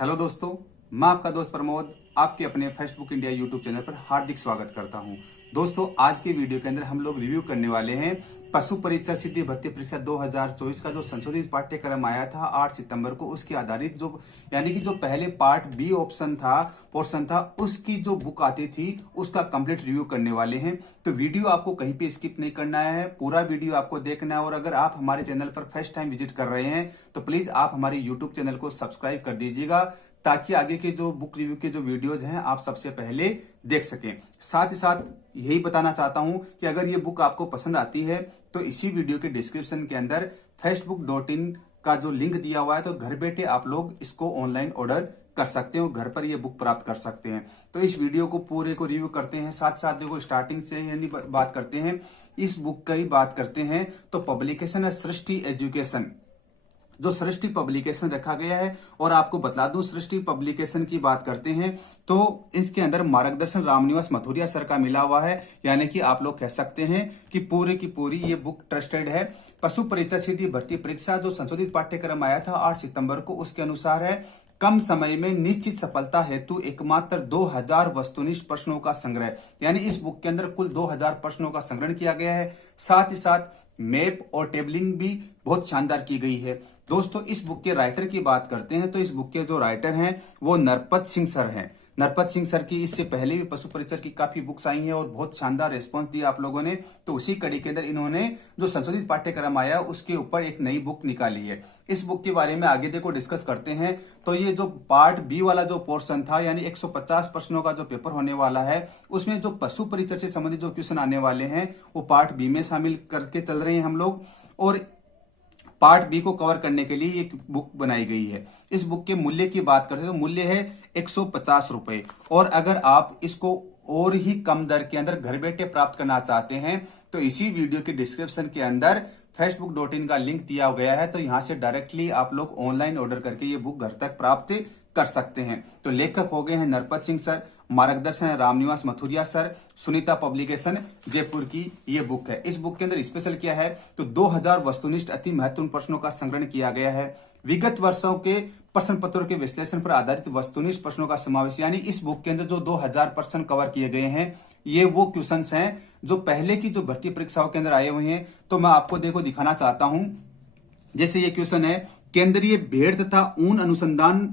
Hello दोस्तों, मैं आपका दोस्त प्रमोद आपके अपने फेसबुक इंडिया यूट्यूब चैनल पर हार्दिक स्वागत करता हूं। दोस्तों, आज के वीडियो के अंदर हम लोग रिव्यू करने वाले हैं पशु परीक्षक सिद्धि भर्ती परीक्षा 2024 का जो संशोधित पाठ्यक्रम आया था 8 सितंबर को, उसके आधारित जो यानी कि जो पहले पार्ट बी ऑप्शन था पोर्शन था उसकी जो बुक आती थी उसका कंप्लीट रिव्यू करने वाले हैं। तो वीडियो आपको कहीं पे स्किप नहीं करना है, पूरा वीडियो आपको देखना है। और अगर आप हमारे चैनल पर फर्स्ट टाइम विजिट कर रहे हैं तो प्लीज आप हमारे यूट्यूब चैनल को सब्सक्राइब कर दीजिएगा, ताकि आगे के जो बुक रिव्यू के जो वीडियोज हैं आप सबसे पहले देख सकें। साथ ही साथ यही बताना चाहता हूं कि अगर ये बुक आपको पसंद आती है तो इसी वीडियो के डिस्क्रिप्शन के अंदर facebook.in का जो लिंक दिया हुआ है, तो घर बैठे आप लोग इसको ऑनलाइन ऑर्डर कर सकते हो, घर पर ये बुक प्राप्त कर सकते हैं। तो इस वीडियो को पूरे को रिव्यू करते हैं, साथ साथ देखो स्टार्टिंग से यानी बात करते हैं इस बुक की बात करते हैं। तो पब्लिकेशन है सृष्टि एजुकेशन, जो सृष्टि पब्लिकेशन रखा गया है। और आपको बता दूं, सृष्टि पब्लिकेशन की बात करते हैं तो इसके अंदर मार्गदर्शन रामनिवास मथुरिया सर का मिला हुआ है, यानी कि आप लोग कह सकते हैं कि पूरी की पूरी ये बुक ट्रस्टेड है। पशु परीक्षा सीधी भर्ती परीक्षा जो संशोधित पाठ्यक्रम आया था 8 सितंबर को, उसके अनुसार है कम समय में निश्चित सफलता हेतु एकमात्र 2000 वस्तुनिष्ठ प्रश्नों का संग्रह, यानी इस बुक के अंदर कुल 2000 प्रश्नों का संग्रहण किया गया है। साथ ही साथ मैप और टेबलिंग भी बहुत शानदार की गई है। दोस्तों, इस बुक के राइटर की बात करते हैं तो इस बुक के जो राइटर हैं वो नरपत सिंह सर हैं। नरपत सिंह सर की इससे पहले भी पशु परीक्षक की काफी बुक्स आई हैं और बहुत शानदार रिस्पॉन्स दिया आप लोगों ने। तो उसी कड़ी के अंदर इन्होंने जो संशोधित पाठ्यक्रम आया उसके ऊपर एक नई बुक निकाली है। इस बुक के बारे में आगे देखो डिस्कस करते हैं। तो ये जो पार्ट बी वाला जो पोर्शन था, यानी 150 प्रश्नों का जो पेपर होने वाला है, उसमें जो पशु परीक्षक से संबंधित जो क्वेश्चन आने वाले हैं वो पार्ट बी में शामिल करके चल रहे हैं हम लोग। और पार्ट बी को कवर करने के लिए एक बुक बनाई गई है। इस बुक के मूल्य की बात करते हैं तो मूल्य है 150 रुपए। और अगर आप इसको और ही कम दर के अंदर घर बैठे प्राप्त करना चाहते हैं तो इसी वीडियो के डिस्क्रिप्शन के अंदर facebook.in का लिंक दिया गया है, तो यहां से डायरेक्टली आप लोग ऑनलाइन ऑर्डर करके ये बुक घर तक प्राप्त कर सकते हैं। तो लेखक हो गए हैं नरपत सिंह सर, मार्गदर्शन है रामनिवास मथुरिया सर, सुनीता पब्लिकेशन जयपुर की ये बुक है। इस बुक के अंदर स्पेशल क्या है तो 2000 वस्तुनिष्ठ अति महत्वपूर्ण प्रश्नों का संग्रहण किया गया है। विगत वर्षों के प्रश्न पत्रों के विश्लेषण पर आधारित वस्तुनिष्ठ प्रश्नों का समावेश, यानी इस बुक के अंदर जो 2000 प्रश्न कवर किए गए हैं ये वो क्वेश्चंस हैं जो पहले की जो भर्ती परीक्षाओं के अंदर आए हुए हैं। तो मैं आपको देखो दिखाना चाहता हूं। जैसे ये क्वेश्चन है, केंद्रीय भेड़ तथा ऊन अनुसंधान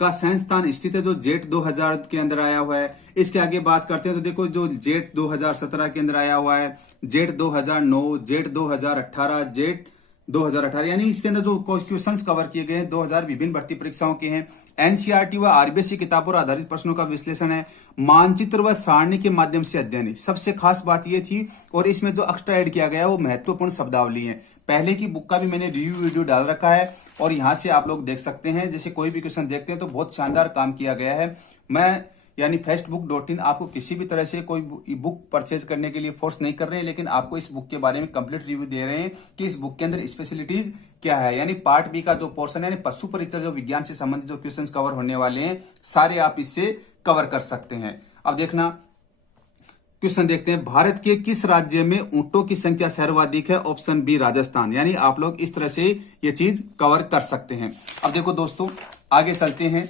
का संस्थान स्थित है, जो जेट 2000 के अंदर आया हुआ है। इसके आगे बात करते हैं तो देखो जो जेट 2017 के अंदर आया हुआ है, जेट 2009, जेट 2018, जेट 2018, यानी इसके अंदर जो क्वेश्चंस कवर किए गए हैं 2000 विभिन्न भर्ती परीक्षाओं के हैं। एनसीईआरटी व आरबीएसई किताबों पर आधारित प्रश्नों का विश्लेषण है। मानचित्र व सारणी के माध्यम से अध्ययन, सबसे खास बात यह थी। और इसमें जो एक्स्ट्रा ऐड किया गया वो महत्वपूर्ण शब्दावली है। पहले की बुक का भी मैंने रिव्यू वीडियो डाल रखा है और यहां से आप लोग देख सकते हैं। जैसे कोई भी क्वेश्चन देखते हैं तो बहुत शानदार काम किया गया है। मैं यानी facebook.in आपको किसी भी तरह से कोई बुक परचेज करने के लिए फोर्स नहीं कर रहे हैं, लेकिन आपको इस बुक के बारे में कंप्लीट रिव्यू दे रहे हैं कि इस बुक के अंदर स्पेशलिटीज क्या है। यानी पार्ट बी का जो पोर्शन है, यानी पशु परीक्षा जो विज्ञान से संबंधित जो क्वेश्चंस कवर होने वाले हैं सारे आप इससे कवर कर सकते हैं। अब देखना क्वेश्चन देखते हैं, भारत के किस राज्य में ऊंटों की संख्या सर्वाधिक है? Option B Rajasthan. यानी आप लोग इस तरह से ये चीज कवर कर सकते हैं। अब देखो दोस्तों आगे चलते हैं।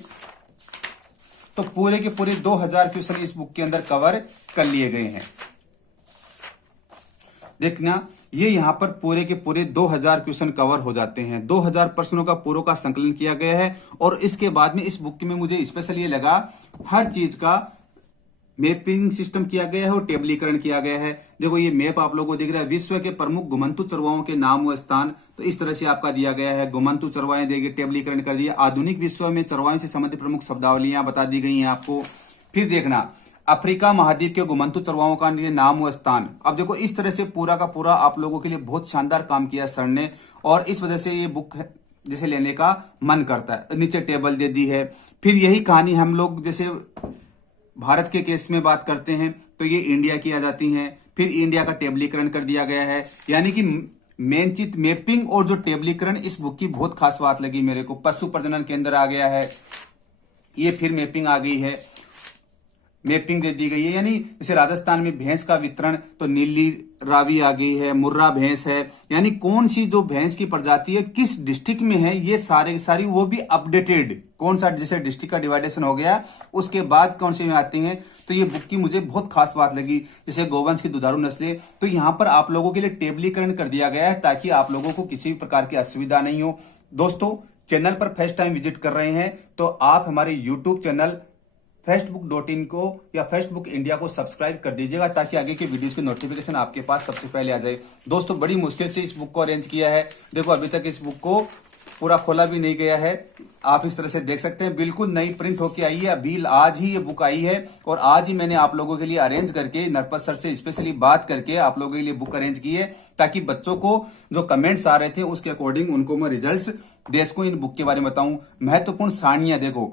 तो पूरे के पूरे 2000 क्वेश्चन इस बुक के अंदर कवर कर लिए गए हैं। देखना ये यहां पर पूरे के पूरे 2000 क्वेश्चन कवर हो जाते हैं। 2000 प्रश्नों का पूरों का संकलन किया गया है। और इसके बाद में इस बुक में मुझे स्पेशल ये लगा, हर चीज का मैपिंग सिस्टम किया गया है और टेबलीकरण किया गया है। देखो ये मैप आप लोगों को दिख रहा है, विश्व के प्रमुख घुमंतु चरवाहों के नाम व स्थान, तो इस तरह से आपका दिया गया है। घुमंतु चरवाहे देखिए टेबलीकरण कर दिया। आधुनिक विश्व में चरवाहे से संबंधित प्रमुख शब्दावलियां बता दी गई हैं आपको। फिर देखना अफ्रीका महाद्वीप के घुमंतु चरवाहों का नाम व स्थान। अब देखो इस तरह से पूरा का पूरा आप लोगों के लिए बहुत शानदार काम किया सर ने, और इस वजह से ये बुक जैसे लेने का मन करता है। नीचे टेबल दे दी है। फिर यही कहानी हम लोग जैसे भारत के केस में बात करते हैं तो ये इंडिया की आ जाती हैं। फिर इंडिया का टेबलीकरण कर दिया गया है। यानी कि मेन चीज मैपिंग और जो टेबलीकरण इस बुक की बहुत खास बात लगी मेरे को। पशु प्रजनन के अंदर आ गया है ये, फिर मैपिंग आ गई है। मैपिंग दे दी गई है। यानी जैसे राजस्थान में भैंस का वितरण, तो नीली रावी आ गई है, मुर्रा भैंस है, यानी कौन सी जो भैंस की प्रजाति है किस डिस्ट्रिक्ट में है, ये सारे की सारी वो भी अपडेटेड, कौन सा जैसे डिस्ट्रिक्ट का डिवाइडेशन हो गया उसके बाद कौन सी में आती हैं। तो ये बुक की मुझे बहुत खास बात लगी। जैसे गोवंश की दुधारू नस्लें, तो यहाँ पर आप लोगों के लिए टेबलीकरण कर दिया गया है ताकि आप लोगों को किसी भी प्रकार की असुविधा नहीं हो। दोस्तों, चैनल पर फर्स्ट टाइम विजिट कर रहे हैं तो आप हमारे यूट्यूब चैनल festbook.in को या फेस्टबुक इंडिया को सब्सक्राइब कर दीजिएगा ताकि आगे के वीडियोस की नोटिफिकेशन आपके पास सबसे पहले आ जाए। दोस्तों, बड़ी मुश्किल से इस बुक को अरेंज किया है। देखो, अभी तक इस बुक को पूरा खोला भी नहीं गया है। आप इस तरह से देख सकते हैं, बिल्कुल नई प्रिंट होके आई है। अभी आज ही ये बुक आई है और आज ही मैंने आप लोगों के लिए अरेंज करके नरपत सर से स्पेशली बात करके आप लोगों के लिए बुक अरेंज की है ताकि बच्चों को जो कमेंट्स आ रहे थे उसके अकॉर्डिंग उनको मैं रिजल्ट्स दे सकूं, इन बुक के बारे में बताऊं। महत्वपूर्ण सारणियां देखो,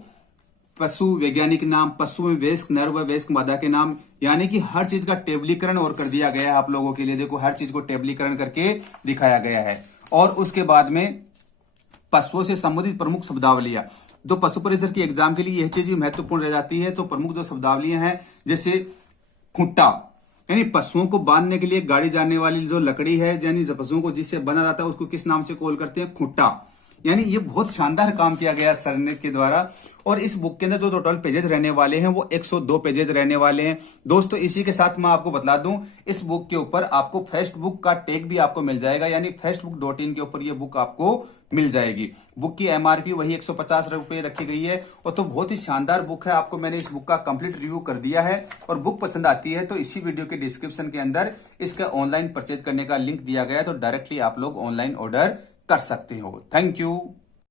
पशु वैज्ञानिक नाम, पशु में वयस्क नर व वयस्क मादा के नाम, यानी कि हर चीज का टेबलीकरण और कर दिया गया है आप लोगों के लिए। देखो, हर चीज को टेबलीकरण करके दिखाया गया है। और उसके बाद में पशुओं से संबंधित प्रमुख शब्दावलियां, जो पशु परिचर की एग्जाम के लिए यह चीज भी महत्वपूर्ण रह जाती है। तो प्रमुख जो शब्दावलियां हैं, जैसे खुट्टा, यानी पशुओं को बांधने के लिए गाड़ी जाने वाली जो लकड़ी है, यानी पशुओं को जिससे बना जाता है उसको किस नाम से कॉल करते हैं? खुट्टा। यानी ये बहुत शानदार काम किया गया सर ने के द्वारा। और इस बुक के अंदर जो टोटल पेजेस रहने वाले हैं वो 102 पेजेस रहने वाले हैं। दोस्तों, इसी के साथ मैं आपको बता दूं, इस बुक के ऊपर आपको फेस्ट बुक का टैग भी आपको मिल जाएगा, यानी festbook.in के ऊपर ये बुक आपको मिल जाएगी। बुक की MRP वही 150 रुपए रखी गई है। और तो बहुत ही शानदार बुक है। आपको मैंने इस बुक का कंप्लीट रिव्यू कर दिया है। और बुक पसंद आती है तो इसी वीडियो के डिस्क्रिप्शन के अंदर इसका ऑनलाइन परचेज करने का लिंक दिया गया है, तो डायरेक्टली आप लोग ऑनलाइन ऑर्डर कर सकते हो। Thank you.